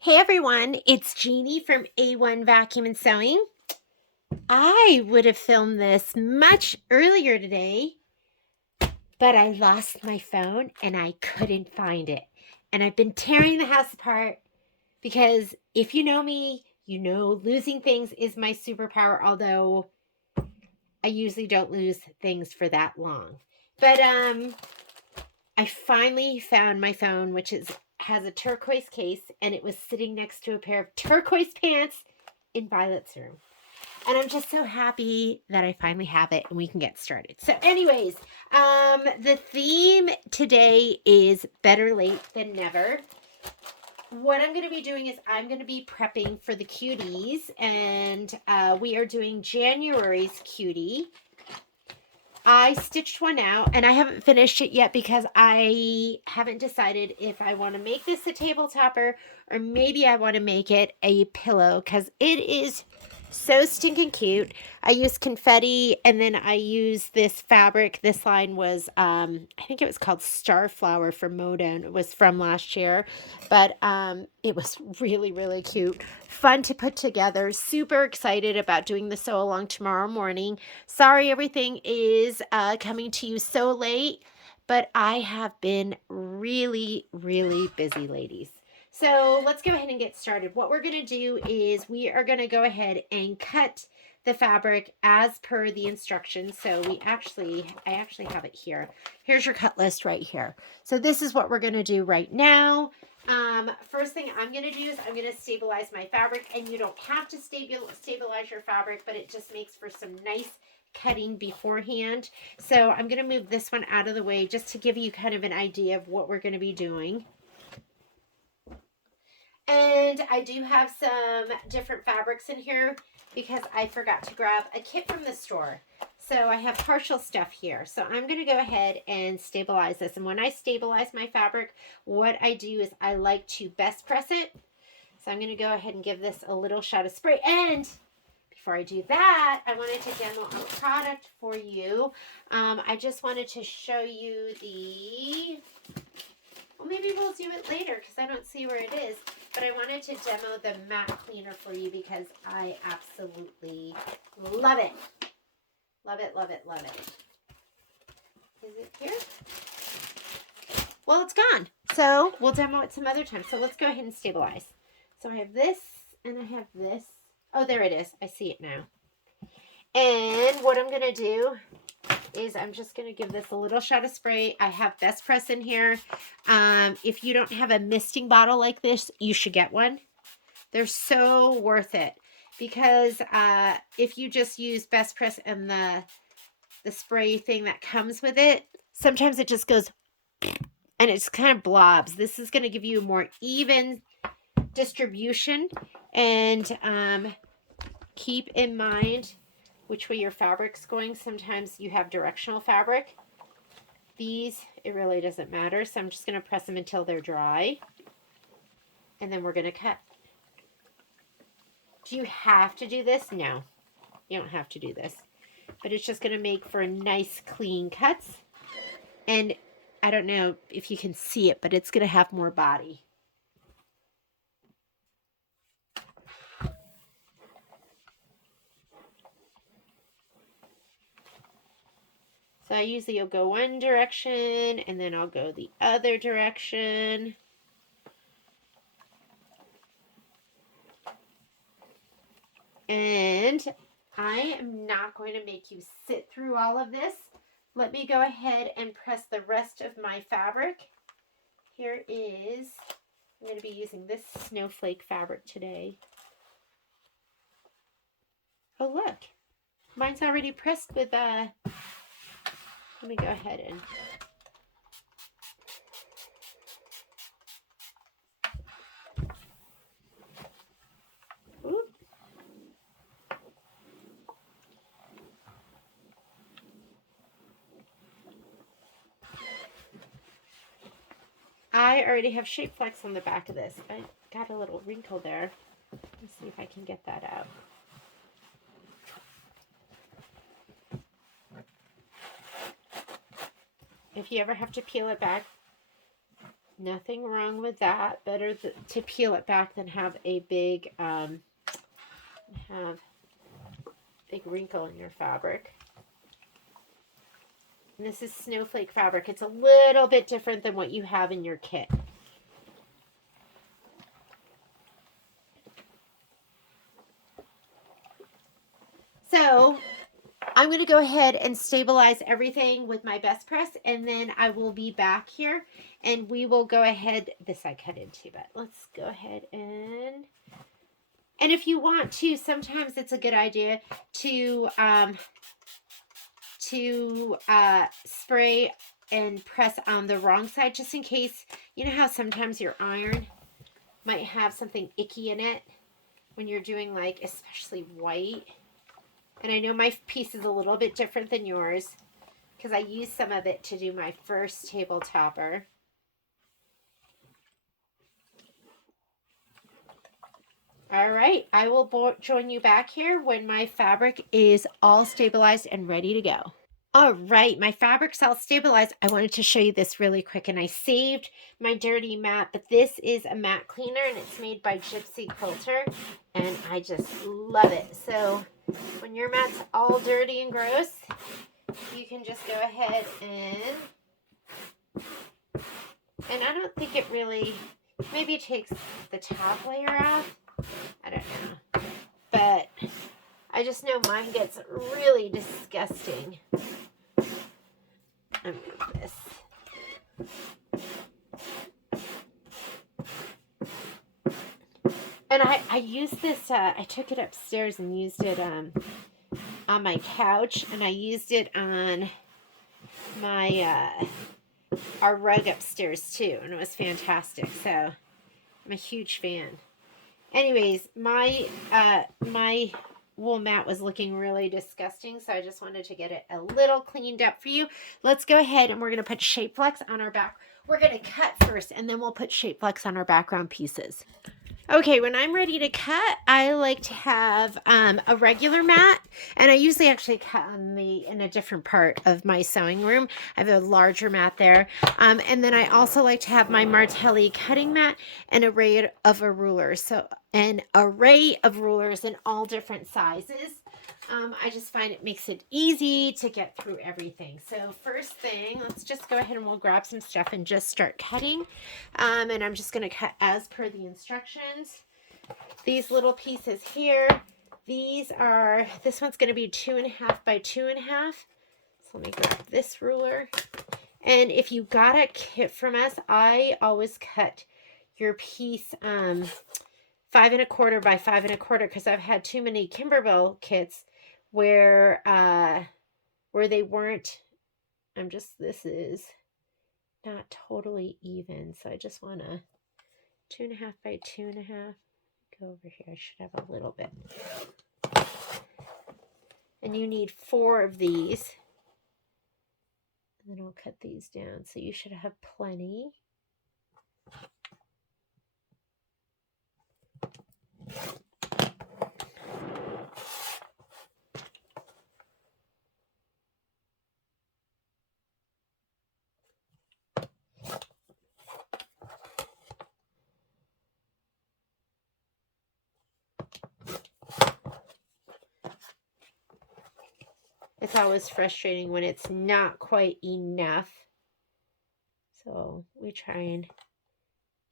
Hey everyone, it's Jeannie from A1 Vacuum and Sewing. I would have filmed this much earlier today, but I lost my phone and I couldn't find it. And I've been tearing the house apart because if you know me, you know losing things is my superpower, although I usually don't lose things for that long. But I finally found my phone, which has a turquoise case, and it was sitting next to a pair of turquoise pants in Violet's room. And I'm just so happy that I finally have it and we can get started. So anyways, the theme today is better late than never. What I'm going to be doing is I'm going to be prepping for the cuties, and we are doing January's cutie. I stitched one out and I haven't finished it yet because I haven't decided if I want to make this a table topper or maybe I want to make it a pillow because it is so stinking cute. I used confetti and then I used this fabric. This line was, I think it was called Starflower from Modern. It was from last year, but it was really, really cute. Fun to put together. Super excited about doing the sew along tomorrow morning. Sorry everything is coming to you so late, but I have been really, really busy, ladies. So let's go ahead and get started. What we're going to do is we are going to go ahead and cut the fabric as per the instructions. So I actually have it here. Here's your cut list right here. So this is what we're going to do right now. First thing I'm going to do is I'm going to stabilize my fabric, and you don't have to stabilize your fabric, but it just makes for some nice cutting beforehand. So I'm going to move this one out of the way just to give you kind of an idea of what we're going to be doing. And I do have some different fabrics in here because I forgot to grab a kit from the store. So I have partial stuff here. So I'm going to go ahead and stabilize this. And when I stabilize my fabric, what I do is I like to best press it. So I'm going to go ahead and give this a little shot of spray. And before I do that, I wanted to demo a product for you. I just wanted to show you well, maybe we'll do it later because I don't see where it is. But I wanted to demo the matte cleaner for you because I absolutely love it. Love it, love it, love it. Is it here? Well, it's gone. So we'll demo it some other time. So let's go ahead and stabilize. So I have this and I have this. Oh, there it is. I see it now. And what I'm going to do is I'm just going to give this a little shot of spray. I have Best Press in here. If you don't have a misting bottle like this, you should get one. They're so worth it because if you just use Best Press and the spray thing that comes with it, sometimes it just goes and it's kind of blobs. This is going to give you a more even distribution, and keep in mind which way your fabric's going. Sometimes you have directional fabric. These, it really doesn't matter. So I'm just going to press them until they're dry. And then we're going to cut. Do you have to do this? No, you don't have to do this. But it's just going to make for nice, clean cuts. And I don't know if you can see it, but it's going to have more body. So I usually will go one direction and then I'll go the other direction. And I am not going to make you sit through all of this. Let me go ahead and press the rest of my fabric. Here is, I'm going to be using this snowflake fabric today. Oh, look. Mine's already pressed with, let me go ahead and I already have shape flex on the back of this. I got a little wrinkle there. Let's see if I can get that out. If you ever have to peel it back, Nothing wrong with that. Better to peel it back than have a big wrinkle in your fabric. And this is snowflake fabric. It's a little bit different than what you have in your kit. So I'm going to go ahead and stabilize everything with my best press, and then I will be back here and we will go ahead. This I cut into, but let's go ahead and if you want to, sometimes it's a good idea to spray and press on the wrong side, just in case. You know how sometimes your iron might have something icky in it when you're doing, like, especially white. And I know my piece is a little bit different than yours because I used some of it to do my first table topper. All right, I will join you back here when my fabric is all stabilized and ready to go. All right, my fabric's all stabilized. I wanted to show you this really quick, and I saved my dirty mat, but this is a mat cleaner, and it's made by Gypsy Quilter, and I just love it. So when your mat's all dirty and gross, you can just go ahead and I don't think it really, maybe it takes the top layer off. I don't know. But I just know mine gets really disgusting. I'll move this. And I used this, I took it upstairs and used it on my couch, and I used it on my, our rug upstairs too, and it was fantastic. So I'm a huge fan. Anyways, my wool mat was looking really disgusting, so I just wanted to get it a little cleaned up for you. Let's go ahead and we're going to put Shape Flex on our back. We're going to cut first, and then we'll put Shape Flex on our background pieces. Okay, when I'm ready to cut, I like to have a regular mat, and I usually actually cut in a different part of my sewing room. I have a larger mat there, and then I also like to have my Martelli cutting mat and an array of rulers. So an array of rulers in all different sizes. I just find it makes it easy to get through everything. So first thing, let's just go ahead and we'll grab some stuff and just start cutting. And I'm just going to cut as per the instructions. These little pieces here, this one's going to be 2.5 by 2.5. So let me grab this ruler. And if you got a kit from us, I always cut your piece 5 1/4 by 5 1/4 because I've had too many Kimberbell kits where they weren't, this is not totally even. So I just want to 2.5 by 2.5. Go over here. I should have a little bit. And you need 4 of these. And then I'll cut these down. So you should have plenty. It's always frustrating when it's not quite enough. So we try and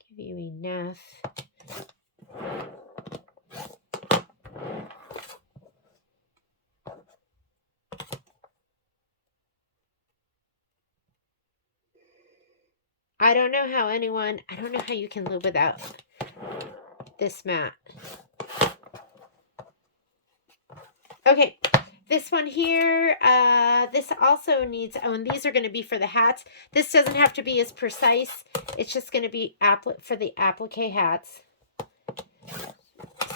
give you enough. I don't know how you can live without this mat. Okay, this one here, this also needs, and these are going to be for the hats. This doesn't have to be as precise. It's just going to be for the applique hats.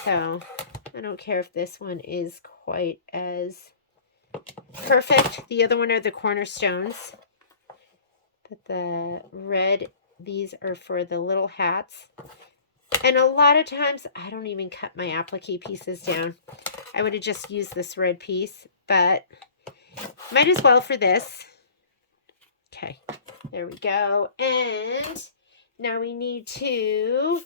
So I don't care if this one is quite as perfect. The other one are the cornerstones. But the red, these are for the little hats. And a lot of times, I don't even cut my applique pieces down. I would have just used this red piece, but might as well for this. Okay, there we go. And Now we need to,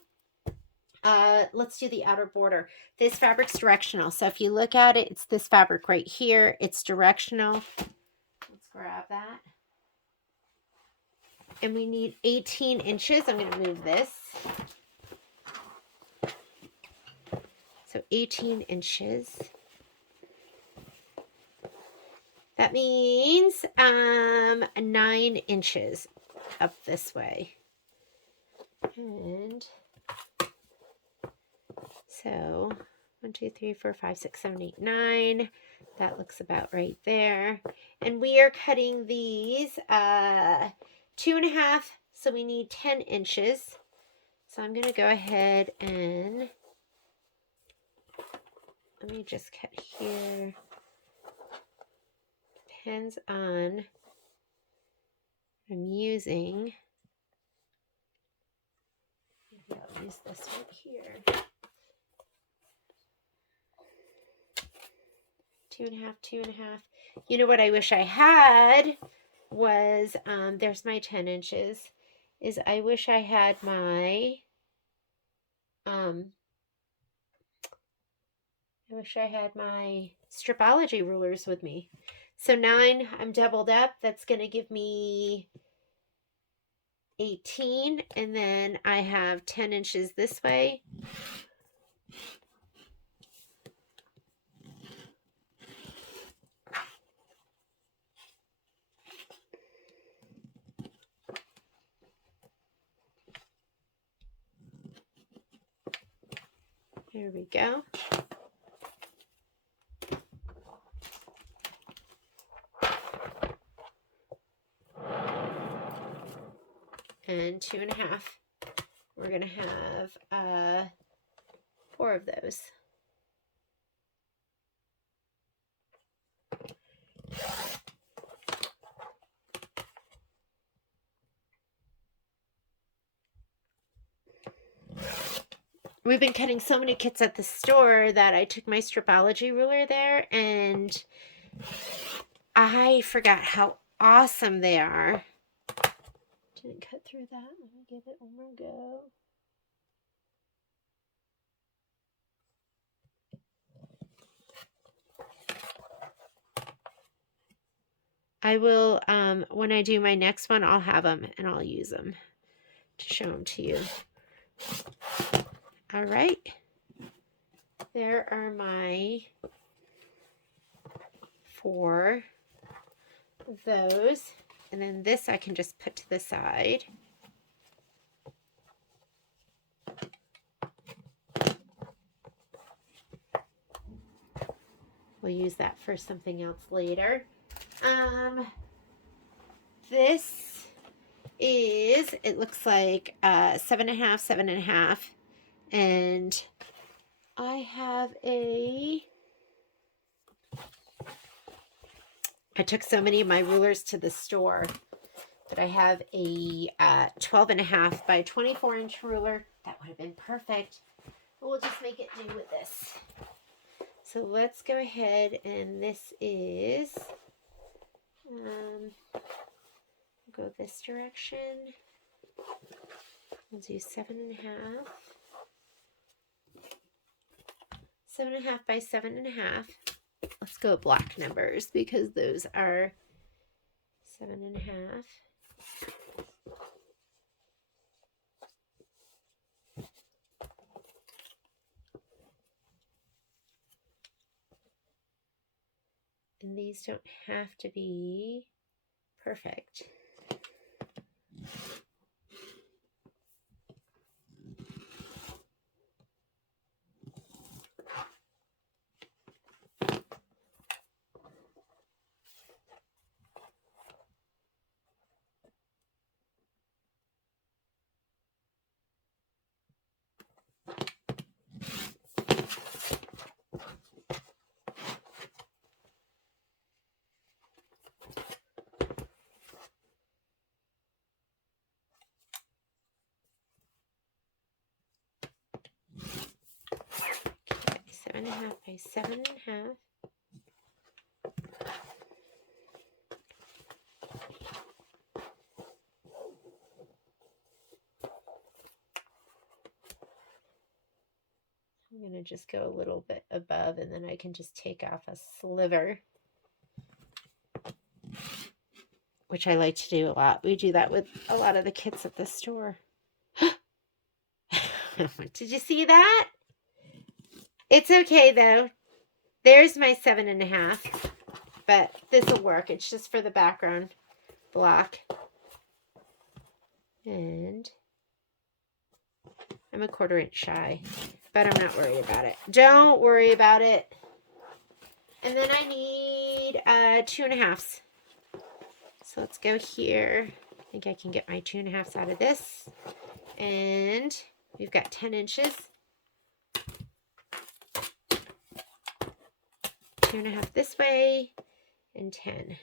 let's do the outer border. This fabric's directional. So if you look at it, it's this fabric right here. It's directional. Let's grab that. And we need 18 inches. I'm going to move this. So 18 inches. That means 9 inches up this way. And so 1, 2, 3, 4, 5, 6, 7, 8, 9. That looks about right there. And we are cutting these 2.5, so we need 10 inches. So I'm going to go ahead and let me just cut here. Depends on what I'm using. Maybe I'll use this right here. 2.5, 2.5. You know what I wish I had was, there's my 10 inches, is I wish I had my, stripology rulers with me. So 9, I'm doubled up. That's going to give me 18. And then I have 10 inches this way. There we go. And 2.5. We're going to have 4 of those. We've been cutting so many kits at the store that I took my stripology ruler there, and I forgot how awesome they are. Didn't cut through that. Let me give it one more go. I will, when I do my next one, I'll have them and I'll use them to show them to you. All right. There are my 4 of those. And then this I can just put to the side. We'll use that for something else later. This is, it looks like 7.5, 7.5. And I have I took so many of my rulers to the store that I have a 12.5 by 24-inch ruler. That would have been perfect. But we'll just make it do with this. So let's go ahead, and this is, go this direction. We'll do 7.5. 7.5 by 7.5. Let's go block numbers because those are 7.5. And these don't have to be perfect. Okay, 7.5 by 7.5. I'm going to just go a little bit above, and then I can just take off a sliver, which I like to do a lot. We do that with a lot of the kits at the store. Did you see that? It's okay, though. There's my 7.5, but this will work. It's just for the background block. And I'm a 1/4 inch shy, but I'm not worried about it. Don't worry about it. And then I need 2.5. So let's go here. I think I can get my 2.5 out of this. And we've got 10 inches. 2.5 this way and 10.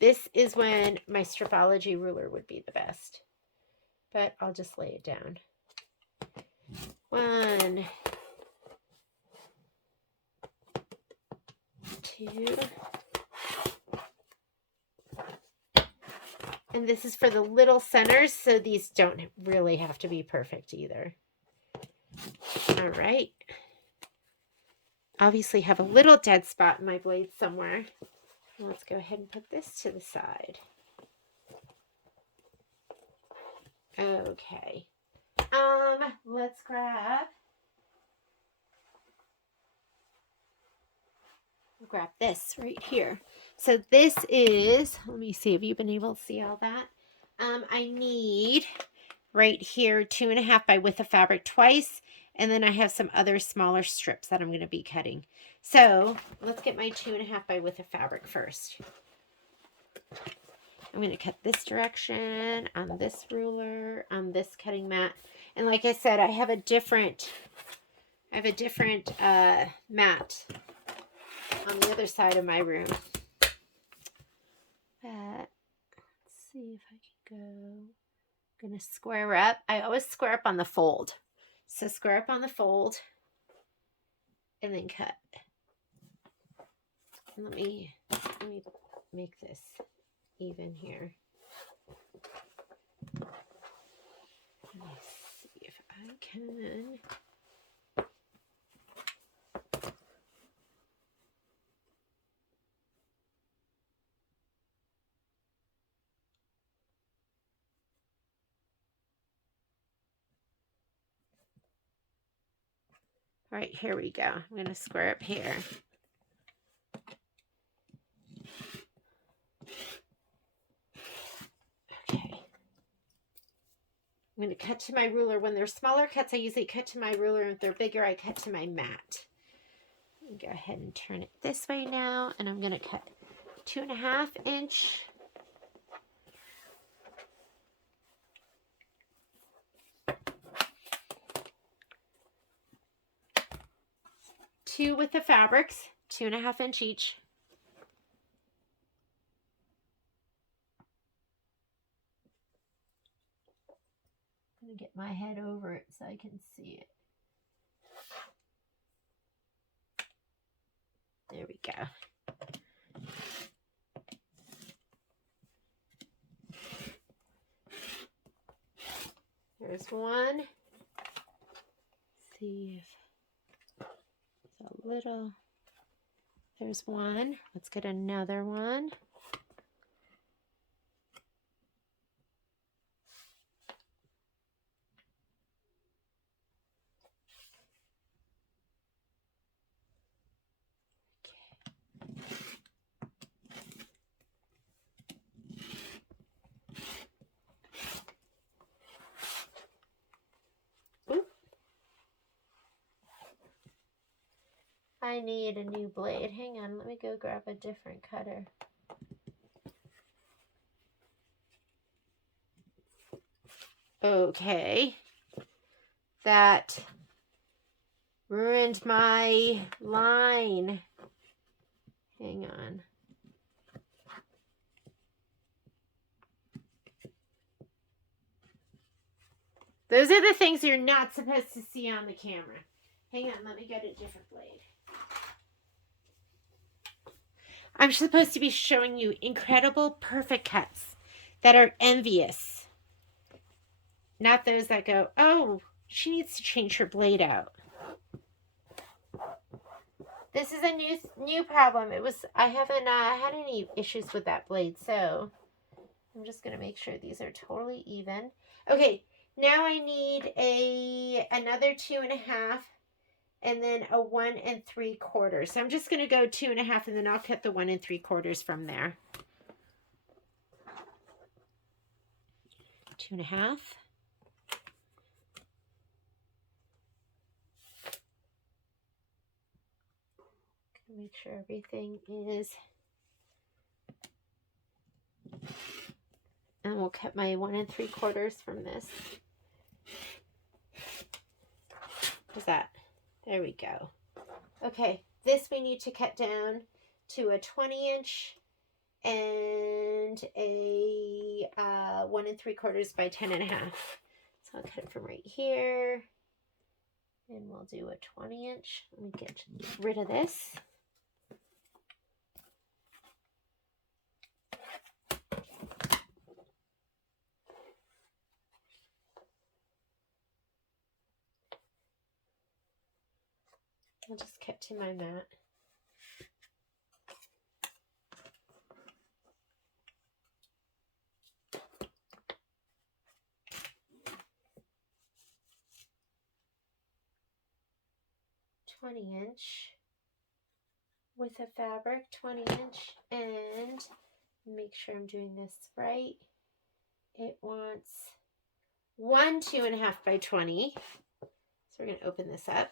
This is when my stripology ruler would be the best, but I'll just lay it down. 1, 2. And this is for the little centers, so these don't really have to be perfect either. All right. Obviously have a little dead spot in my blade somewhere. Let's go ahead and put this to the side. Okay. Let's grab this right here. So this is, let me see, have you been able to see all that? I need right here 2.5 by width of fabric twice, and then I have some other smaller strips that I'm going to be cutting. So let's get my 2.5 by width of fabric first. I'm going to cut this direction on this ruler, on this cutting mat. And like I said, I have a different mat on the other side of my room. But let's see if I can go. I'm going to square up. I always square up on the fold. So square up on the fold and then cut. Let me make this even here. Let me see if I can. All right, here we go. I'm going to square up here. Okay. I'm going to cut to my ruler. When they're smaller cuts, I usually cut to my ruler. If they're bigger, I cut to my mat. Go ahead and turn it this way now, and I'm going to cut 2.5 inch. Two with the fabrics, 2.5 inch each. I'm going to get my head over it so I can see it. There we go. There's one. Let's see if it's a little. There's one. Let's get another one. I need a new blade. Hang on, let me go grab a different cutter. Okay. That ruined my line. Hang on. Those are the things you're not supposed to see on the camera. Hang on, let me get a different blade. I'm supposed to be showing you incredible, perfect cuts that are envious. Not those that go, oh, she needs to change her blade out. This is a new problem. I haven't had any issues with that blade, so I'm just going to make sure these are totally even. Okay, now I need another 2.5 and then a 1 3/4. So I'm just going to go 2.5 and then I'll cut the 1 3/4 from there. 2.5. Make sure everything is, and we'll cut my 1 3/4 from this. How's that? There we go. Okay, this we need to cut down to a 20-inch and a 1 3/4 by 10.5. So I'll cut it from right here, and we'll do a 20-inch. Let me get rid of this. I'll just cut to my mat. "20-inch with a fabric, 20-inch, and make sure I'm doing this right. It wants 1 2.5 by 20. So we're going to open this up.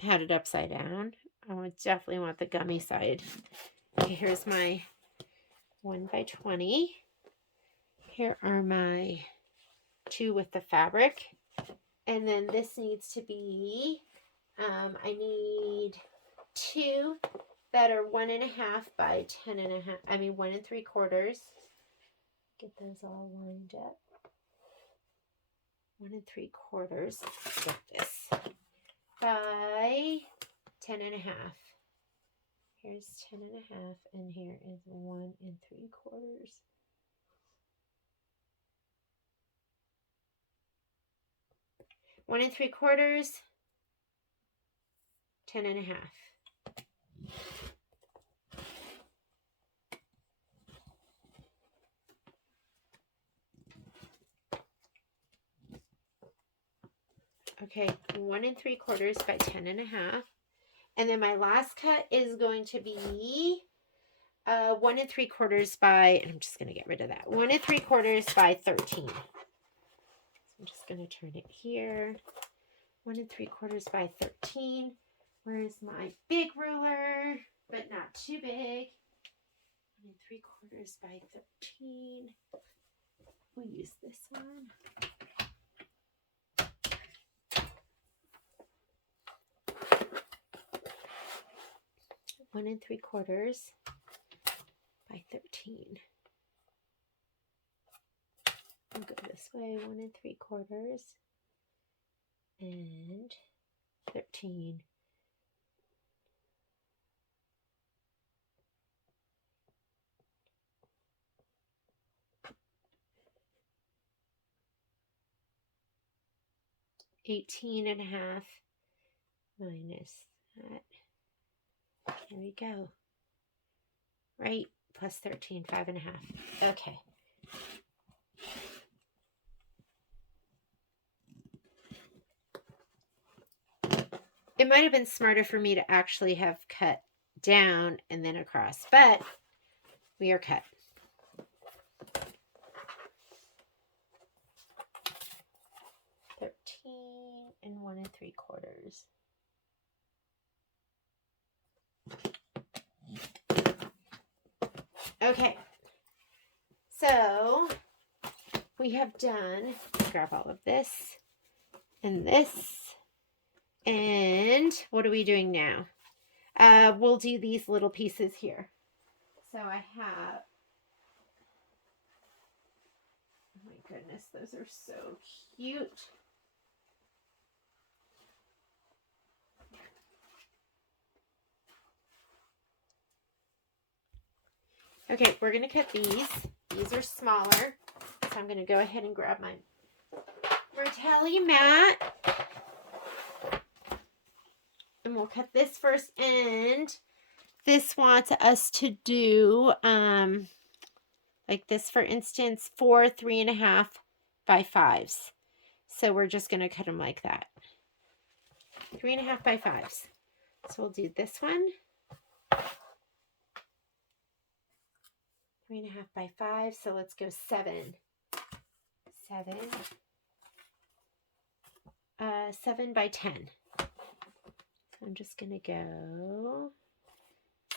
Had it upside down. I would definitely want the gummy side. Okay, here's my 1 by 20. Here are my 2 with the fabric. And then this needs to be, I need 2 that are 1.5 by 10.5. I mean 1 3/4. Get those all lined up. 1 3/4. Get this. By 10.5. Here's 10.5, and here is 1 3/4. One 3/4, 10.5. Okay, 1 3/4 by 10.5. And then my last cut is going to be 1 3/4 by, and I'm just going to get rid of that, 1 3/4 by 13. So I'm just going to turn it here. 1 3/4 by 13. Where's my big ruler? But not too big. 1 3/4 by 13. We'll use this one. One 3/4 by 13. I'll go this way. 1 3/4 and 13. $18.5 minus that. Here we go. Right, plus 13, 5.5. Okay. It might have been smarter for me to actually have cut down and then across, but we are cut. And 1 3/4. Okay, so we have done, grab all of this and this And what are we doing now? We'll do these little pieces here. So I have, oh my goodness, those are so cute. Okay, we're going to cut these. These are smaller. So I'm going to go ahead and grab my Mertelli mat. And we'll cut this first. And this wants us to do, like this, for instance, 4 3.5 by 5s. So we're just going to cut them like that. 3.5 by 5s. So we'll do this one. 3.5 by 5. So let's go 7. 7. 7 by 10. So I'm just going to go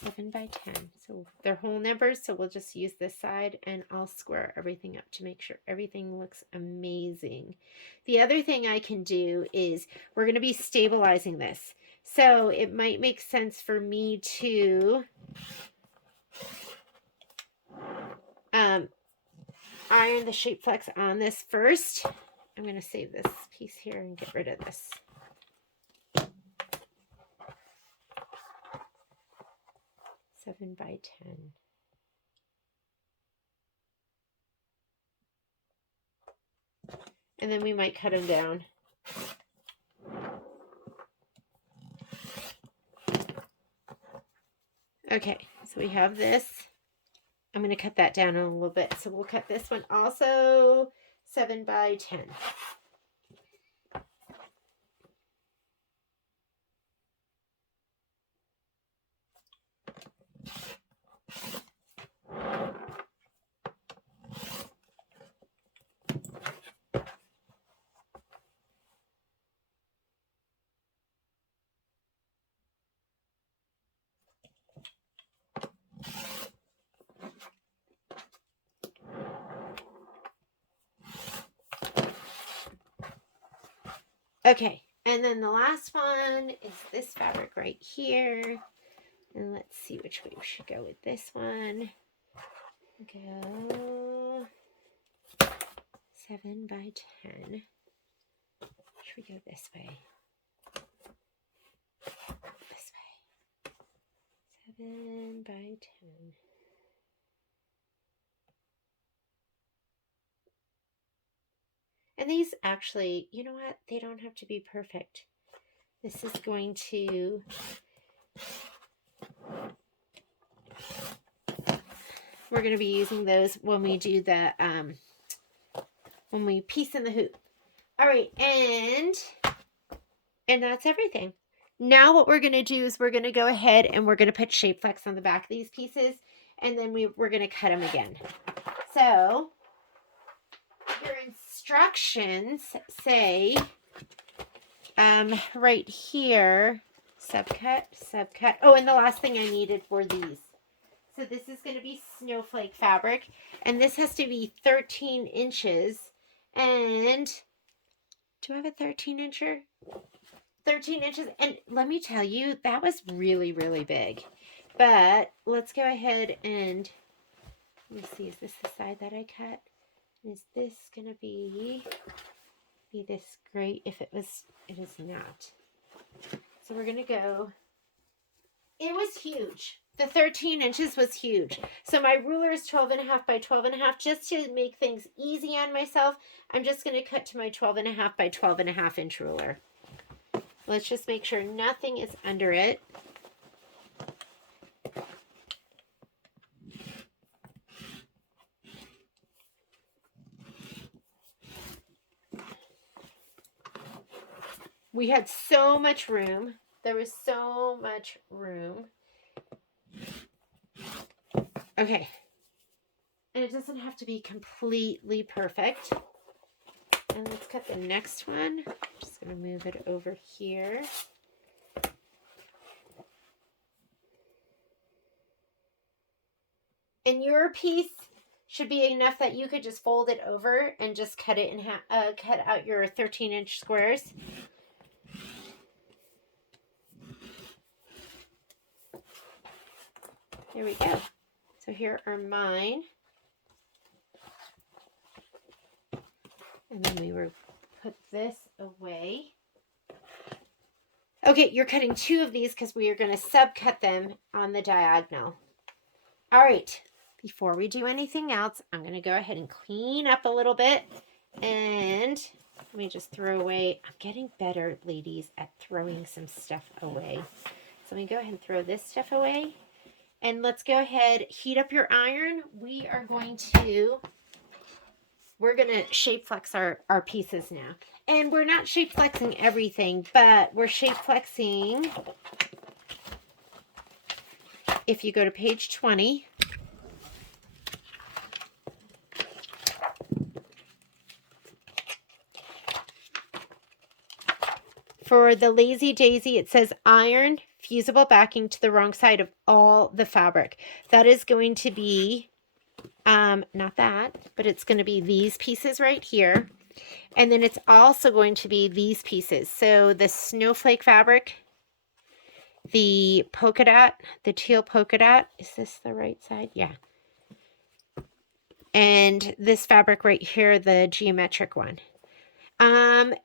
7 by 10. So they're whole numbers, so we'll just use this side, and I'll square everything up to make sure everything looks amazing. The other thing I can do is we're going to be stabilizing this. So it might make sense for me to iron the shape flex on this first. I'm going to save this piece here and get rid of this. Seven by 10. And then we might cut them down. Okay, so we have this. I'm going to cut that down a little bit. So we'll cut this one also 7 by 10. Okay, and then the last one is this fabric right here. And let's see which way we should go with this one. Go 7 by 10. Should we go this way? This way. 7 by 10. And these actually, you know what? They don't have to be perfect. This is going to, we're going to be using those when we do the, when we piece in the hoop. All right, and that's everything. Now what we're going to do is we're going to go ahead and we're going to put shape flex on the back of these pieces, and then we're going to cut them again. So your instructions say right here, subcut. Oh, and the last thing I needed were these. So this is going to be snowflake fabric, and this has to be 13 inches. And do I have a 13 incher? 13 inches. And let me tell you, that was really, really big. But let's go ahead and, let me see, is this the side that I cut? Is this going to be this great? If it was, it is not. So we're going to go, it was huge. The 13 inches was huge. So my ruler is 12.5 by 12.5. Just to make things easy on myself, I'm just going to cut to my 12.5 by 12.5 inch ruler. Let's just make sure nothing is under it. We had so much room. There was so much room. Okay. And it doesn't have to be completely perfect. And let's cut the next one. I'm just going to move it over here. And your piece should be enough that you could just fold it over and just cut it in half, cut out your 13-inch squares. There we go. So here are mine. And then we will put this away. Okay, you're cutting 2 of these because we are going to subcut them on the diagonal. All right, before we do anything else, I'm going to go ahead and clean up a little bit. And let me just throw away. I'm getting better, ladies, at throwing some stuff away. So let me go ahead and throw this stuff away. And let's go ahead, heat up your iron. We're going to shape flex our pieces now. And we're not shape flexing everything, but we're shape flexing. If you go to page 20, for the Lazy Daisy, it says iron fusible backing to the wrong side of all the fabric. That is going to be, not that, but it's going to be these pieces right here. And then it's also going to be these pieces. So the snowflake fabric, the polka dot, the teal polka dot. Is this the right side? Yeah. And this fabric right here, the geometric one. And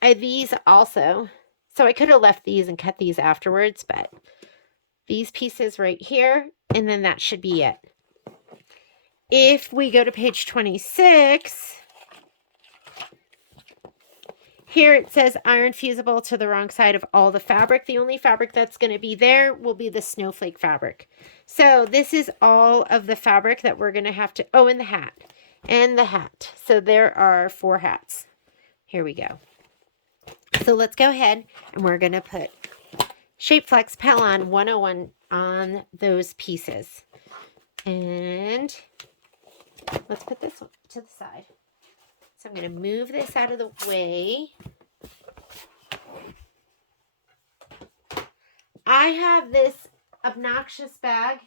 these also. So I could have left these and cut these afterwards, but these pieces right here, and then that should be it. If we go to page 26, here it says iron fusible to the wrong side of all the fabric. The only fabric that's going to be there will be the snowflake fabric. So this is all of the fabric that we're going to have to, oh, and the hat. And the hat. So there are 4 hats. Here we go. So let's go ahead and we're going to put Shape Flex Pellon 101 on those pieces. And let's put this one to the side. So I'm going to move this out of the way. I have this obnoxious bag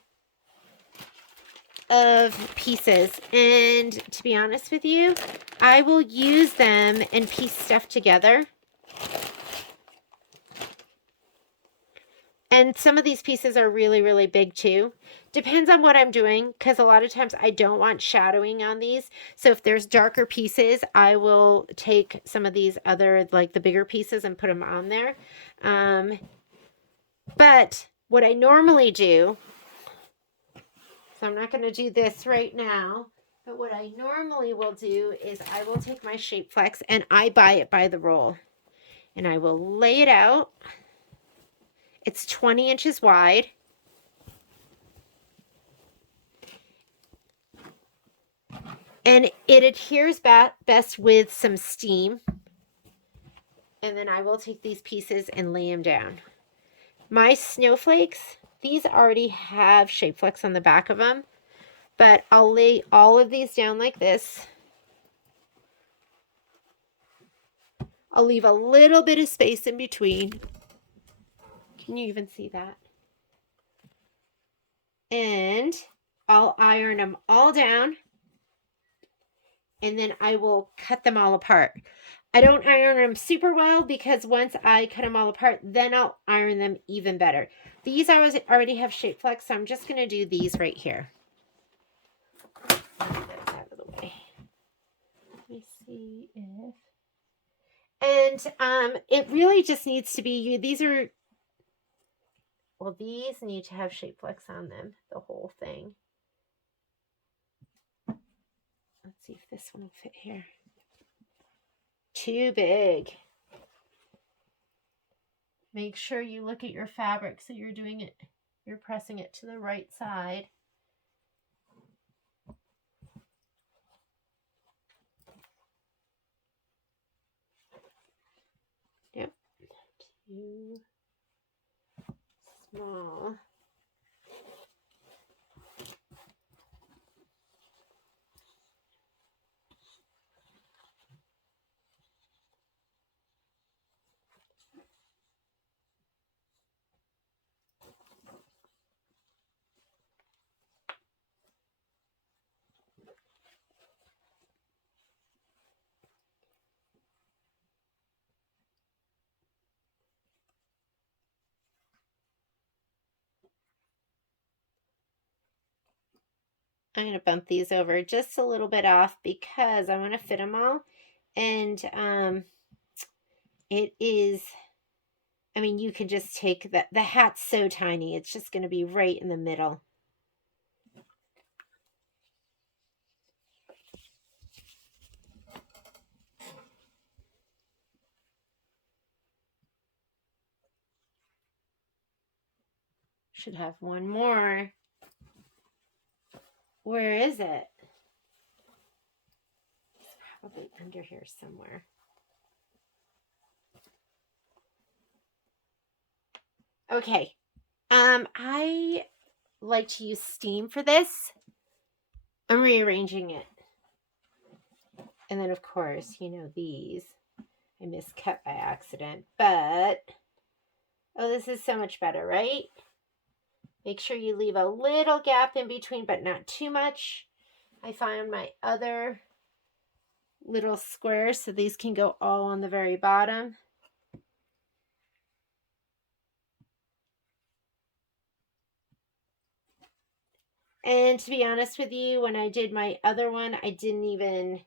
of pieces, and to be honest with you, I will use them and piece stuff together. And some of these pieces are really, really big too. Depends on what I'm doing, because a lot of times I don't want shadowing on these. So if there's darker pieces, I will take some of these other, like the bigger pieces, and put them on there. But what I normally do, so I'm not going to do this right now, but what I normally will do is I will take my Shape Flex and I buy it by the roll. And I will lay it out. It's 20 inches wide. And it adheres best with some steam. And then I will take these pieces and lay them down. My snowflakes, these already have Shape Flex on the back of them. But I'll lay all of these down like this. I'll leave a little bit of space in between. Can you even see that? And I'll iron them all down. And then I will cut them all apart. I don't iron them super well because once I cut them all apart, then I'll iron them even better. These already have Shape Flex, so I'm just going to do these right here. Get those out of the way. Let me see if... And it really just needs to be, these need to have Shape Flex on them, the whole thing. Let's see if this one will fit here. Too big. Make sure you look at your fabric so you're doing it, you're pressing it to the right side. Yep. Too small. I'm going to bump these over just a little bit off because I want to fit them all. And it is, I mean, you can just take the hat's so tiny. It's just going to be right in the middle. Should have one more. Where is it? It's probably under here somewhere. Okay. I like to use steam for this. I'm rearranging it. And then, of course, you know, these I miscut by accident. But, oh, this is so much better, right? Make sure you leave a little gap in between, but not too much. I found my other little squares, so these can go all on the very bottom. And to be honest with you, when I did my other one, I didn't even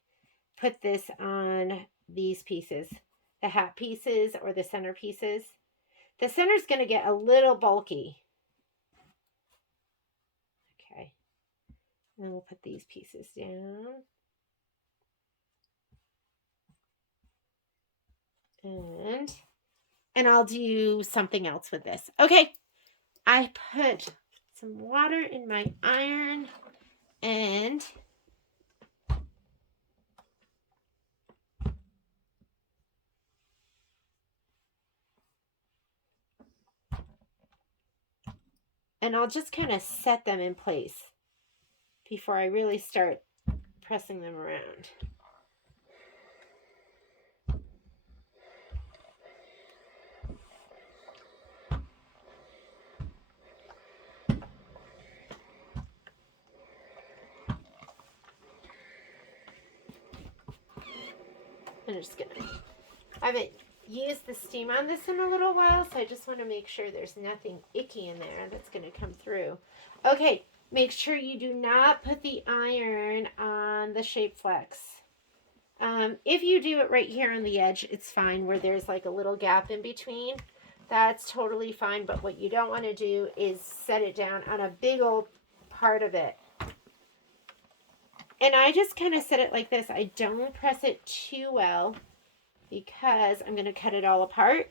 put this on these pieces, the hat pieces or the center pieces. The center's going to get a little bulky. Okay. And then we'll put these pieces down. And I'll do something else with this. Okay. I put some water in my iron and I'll just kind of set them in place before I really start pressing them around. I'm just gonna, I haven't used the steam on this in a little while, so I just want to make sure there's nothing icky in there that's going to come through. Okay, make sure you do not put the iron on the shape flex. If you do it right here on the edge, it's fine, where there's like a little gap in between. That's totally fine, but what you don't want to do is set it down on a big old part of it. And I just kind of set it like this. I don't press it too well because I'm going to cut it all apart.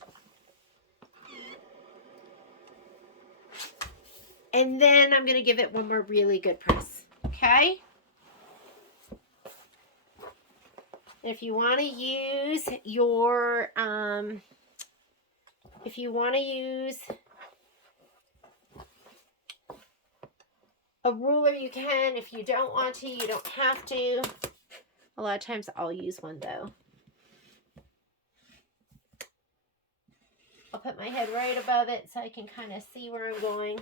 And then I'm going to give it one more really good press. Okay? If you want to use your, if you want to use a ruler, you can. If you don't want to, you don't have to. A lot of times I'll use one though. I'll put my head right above it so I can kind of see where I'm going.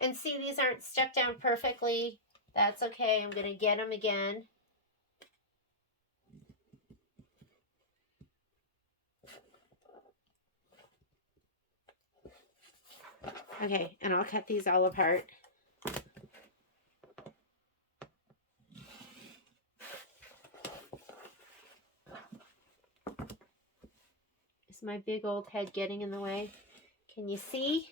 And see, these aren't stuck down perfectly. That's okay. I'm going to get them again. Okay, and I'll cut these all apart. Is my big old head getting in the way? Can you see?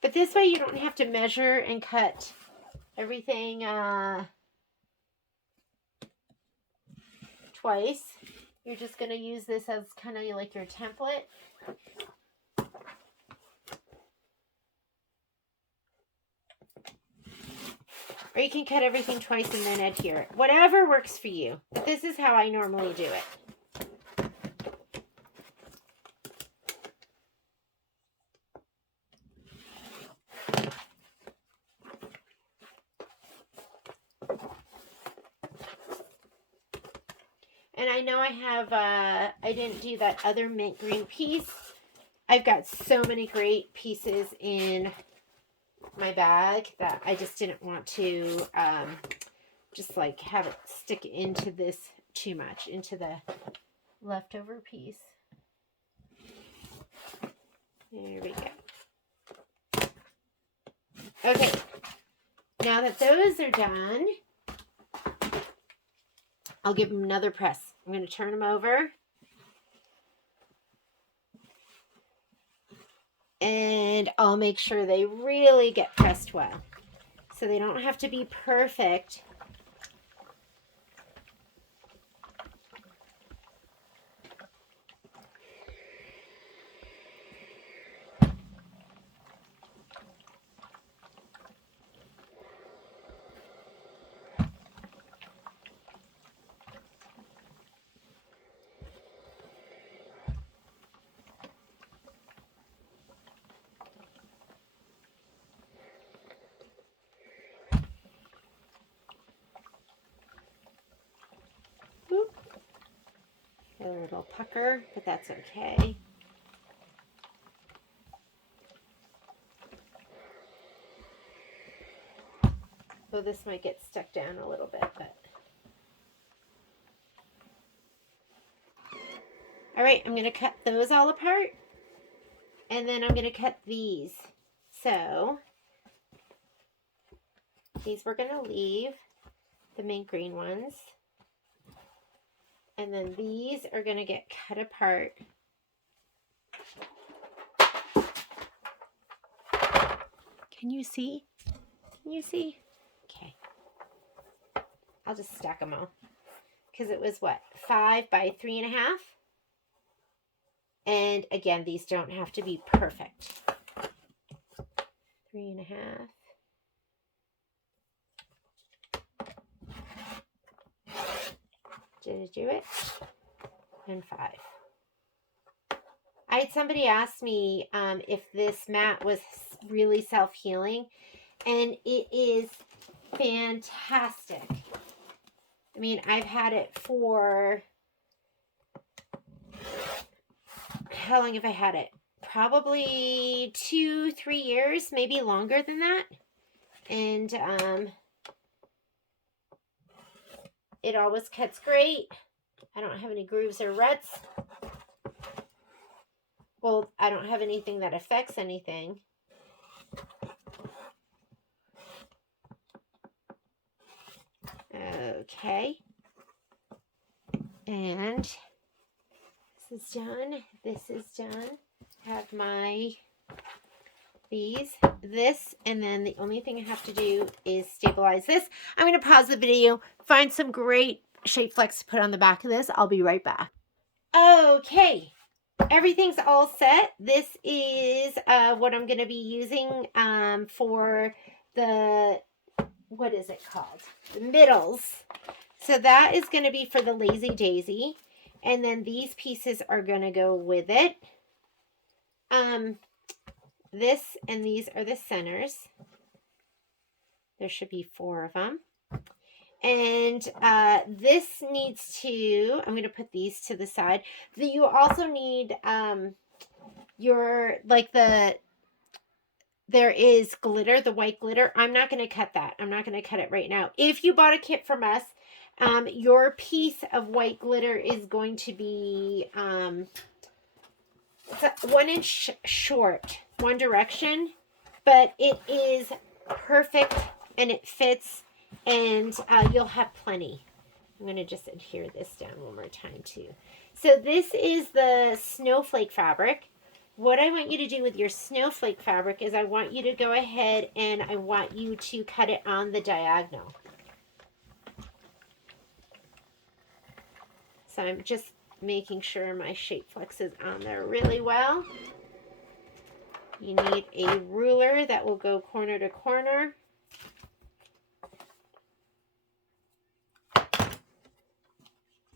But this way you don't have to measure and cut everything twice. You're just going to use this as kind of like your template. Or you can cut everything twice and then adhere it. Whatever works for you. But this is how I normally do it. And I know I have, I didn't do that other mint green piece. I've got so many great pieces in my bag that I just didn't want to just like have it stick into this too much, into the leftover piece. There we go. Okay, now that those are done, I'll give them another press. I'm going to turn them over. And I'll make sure they really get pressed well. So they don't have to be perfect. Oop. A little pucker, but that's okay. So this might get stuck down a little bit, but. All right, I'm going to cut those all apart. And then I'm going to cut these. So these we're going to leave, the mint green ones. And then these are going to get cut apart. Can you see? Can you see? Okay. I'll just stack them all. Because it was what? 5 by 3.5. And again, these don't have to be perfect. 3.5. Did it do it? And 5. I had somebody ask me if this mat was really self-healing, and it is fantastic. I mean, I've had it for, how long have I had it? Probably 2-3 years, maybe longer than that. And it always cuts great. I don't have any grooves or ruts. Well, I don't have anything that affects anything. Okay. And this is done. This is done. Have my this, and then the only thing I have to do is stabilize this. I'm going to pause the video, find some great shape flex to put on the back of this. I'll be right back. Okay. Everything's all set. This is what I'm going to be using for the, what is it called? The middles. So that is going to be for the Lazy Daisy. And then these pieces are going to go with it. This and these are the centers. There should be 4 of them. And this needs to, I'm going to put these to the side. You also need your, like there is glitter, the white glitter. I'm not going to cut that. I'm not going to cut it right now. If you bought a kit from us, your piece of white glitter is going to be it's 1 inch short, one direction, but it is perfect and it fits, and you'll have plenty. I'm going to just adhere this down one more time too. So this is the snowflake fabric. What I want you to do with your snowflake fabric is I want you to go ahead and I want you to cut it on the diagonal. So I'm just making sure my shape flex is on there really well. You need a ruler that will go corner to corner.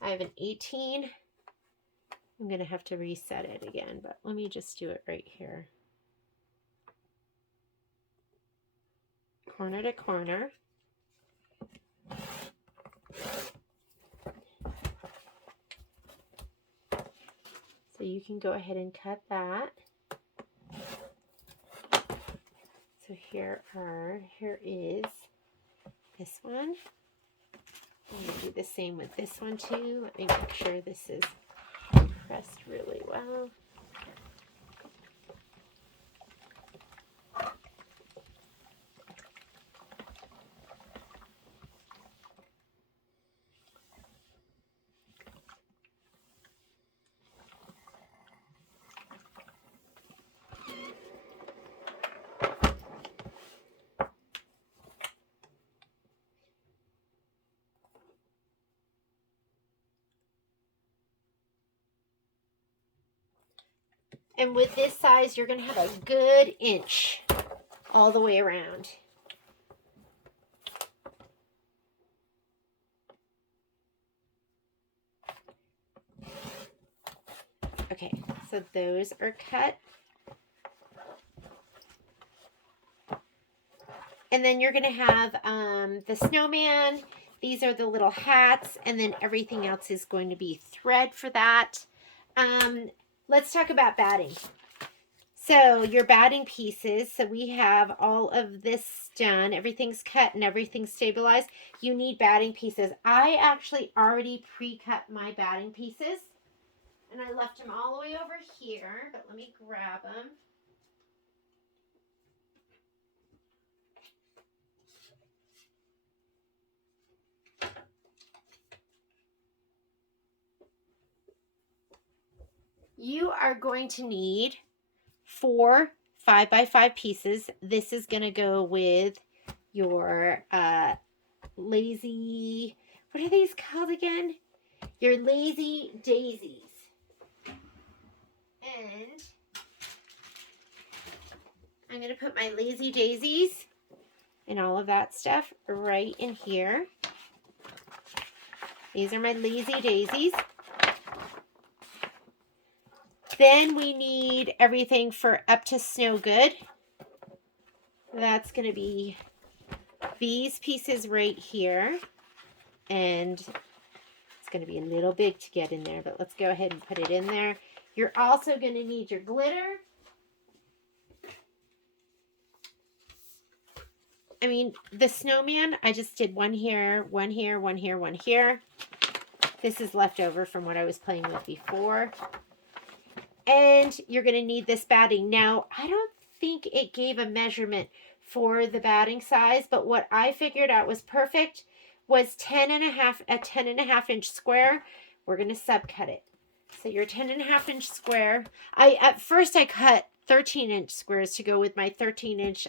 I have an 18. I'm going to have to reset it again, but let me just do it right here. Corner to corner. So you can go ahead and cut that. So here is this one. I'm going to do the same with this one too. Let me make sure this is pressed really well. And with this size, you're going to have a good inch all the way around. Okay, so those are cut. And then you're going to have the snowman. These are the little hats, and then everything else is going to be thread for that. Let's talk about batting. So your batting pieces, so we have all of this done. Everything's cut and everything's stabilized. You need batting pieces. I actually already pre-cut my batting pieces, and I left them all the way over here, but let me grab them. You are going to need 4 5x5 pieces. This is going to go with your lazy, what are these called again? Your lazy daisies. And I'm going to put my lazy daisies and all of that stuff right in here. These are my lazy daisies. Then we need everything for Up to Snow Good. That's going to be these pieces right here. And it's going to be a little big to get in there, but let's go ahead and put it in there. You're also going to need your glitter. I mean, the snowman, I just did one here, one here, one here, one here. This is left over from what I was playing with before. And you're going to need this batting. Now, I don't think it gave a measurement for the batting size, but what I figured out was perfect was 10.5 inch square. We're going to subcut it. So your 10.5 inch square. At first I cut 13-inch squares to go with my 13-inch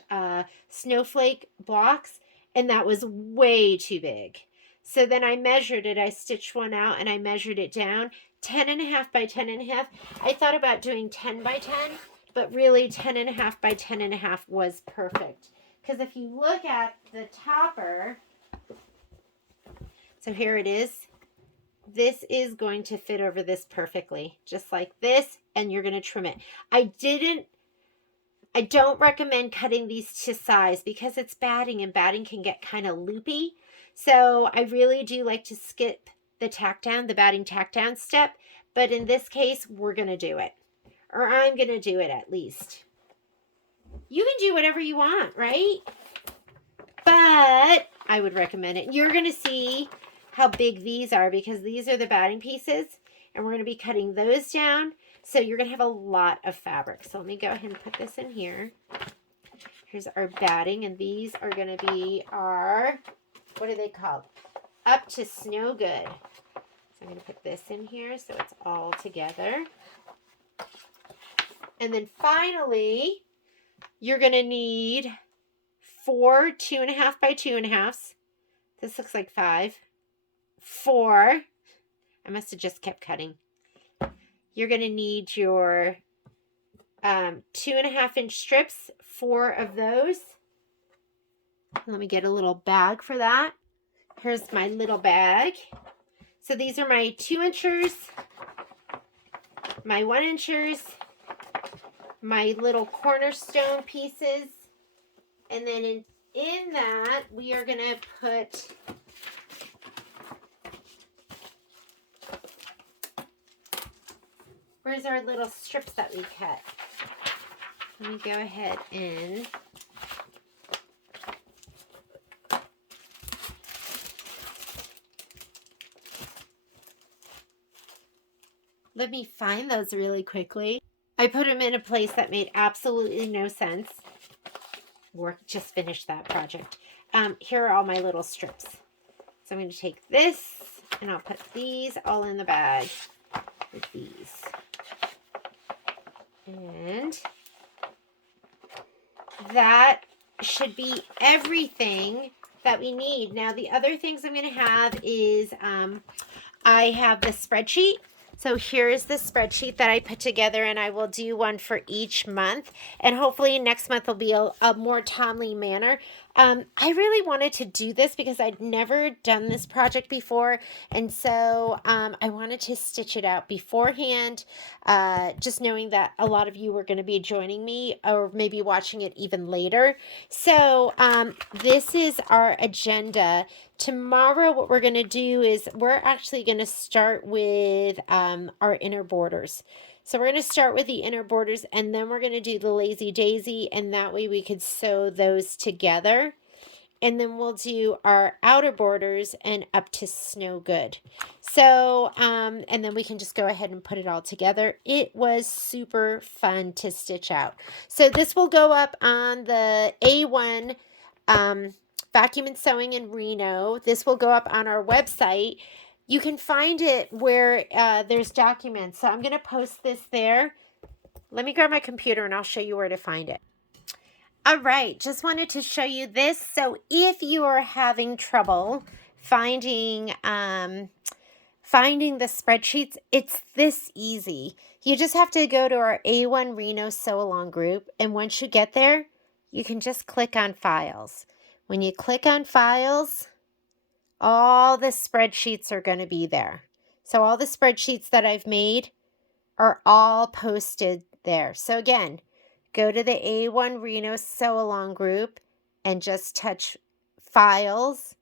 snowflake blocks, and that was way too big. So then I measured it. I stitched one out and I measured it down. 10.5 by 10.5. I thought about doing 10 by 10, but really 10.5 by 10.5 was perfect. Because if you look at the topper, so here it is. This is going to fit over this perfectly, just like this, and you're going to trim it. I don't recommend cutting these to size because it's batting, and batting can get kind of loopy. So I really do like to skip the tack down, the batting tack down step, but in this case, we're going to do it. Or I'm going to do it at least. You can do whatever you want, right? But I would recommend it. You're going to see how big these are because these are the batting pieces, and we're going to be cutting those down. So you're going to have a lot of fabric. So let me go ahead and put this in here. Here's our batting, and these are going to be our, what are they called? Up to Snow Good. So I'm going to put this in here so it's all together. And then finally, you're going to need 4 2.5 by 2.5s. This looks like 5. 4. I must have just kept cutting. You're going to need your 2.5 inch strips, 4 of those. Let me get a little bag for that. Here's my little bag. So these are my 2 inchers, my 1 inchers, my little cornerstone pieces, and then in that we are going to put where's our little strips that we cut? Let me go ahead and Let me find those really quickly. I put them in a place that made absolutely no sense. Just finished that project. Here are all my little strips. So I'm going to take this and I'll put these all in the bag with these. And that should be everything that we need. Now, the other things I'm going to have is I have the spreadsheet. So here's the spreadsheet that I put together, and I will do one for each month. And hopefully next month will be a more timely manner. I really wanted to do this because I'd never done this project before. And so I wanted to stitch it out beforehand, just knowing that a lot of you were going to be joining me or maybe watching it even later. So this is our agenda. Tomorrow, what we're going to do is we're actually going to start with our inner borders. So we're going to start with the inner borders, and then we're going to do the lazy daisy, and that way we could sew those together. And then we'll do our outer borders and up to snow good. So, and then we can just go ahead and put it all together. It was super fun to stitch out. So this will go up on the A1 Vacuum and Sewing in Reno. This will go up on our website. You can find it where there's documents. So I'm going to post this there. Let me grab my computer and I'll show you where to find it. All right, just wanted to show you this. So if you are having trouble finding the spreadsheets, it's this easy. You just have to go to our A1 Reno Sew Along group, and once you get there, you can just click on Files. When you click on Files, all the spreadsheets are going to be there. So all the spreadsheets that I've made are all posted there. So again, go to the A1 Reno Sew Along group and just touch Files,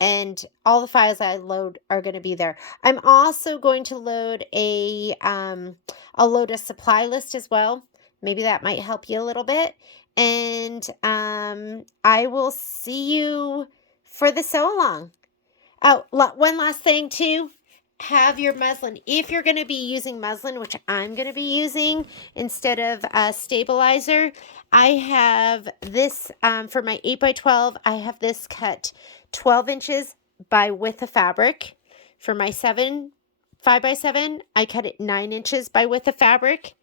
and all the files I load are going to be there. I'm also going to load I'll load a supply list as well. Maybe that might help you a little bit. And I will see you for the sew along. Oh, one last thing too. Have your muslin. If you're going to be using muslin, which I'm going to be using instead of a stabilizer, I have this for my 8x12. I have this cut 12 inches by width of fabric. For my 5x7, I cut it 9 inches by width of fabric.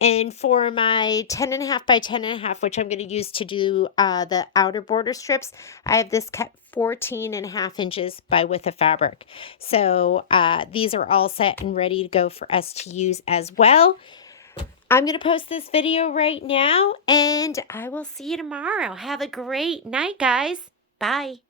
And for my 10.5 by 10.5, which I'm going to use to do the outer border strips, I have this cut 14.5 inches by width of fabric. So these are all set and ready to go for us to use as well. I'm going to post this video right now, and I will see you tomorrow. Have a great night, guys. Bye.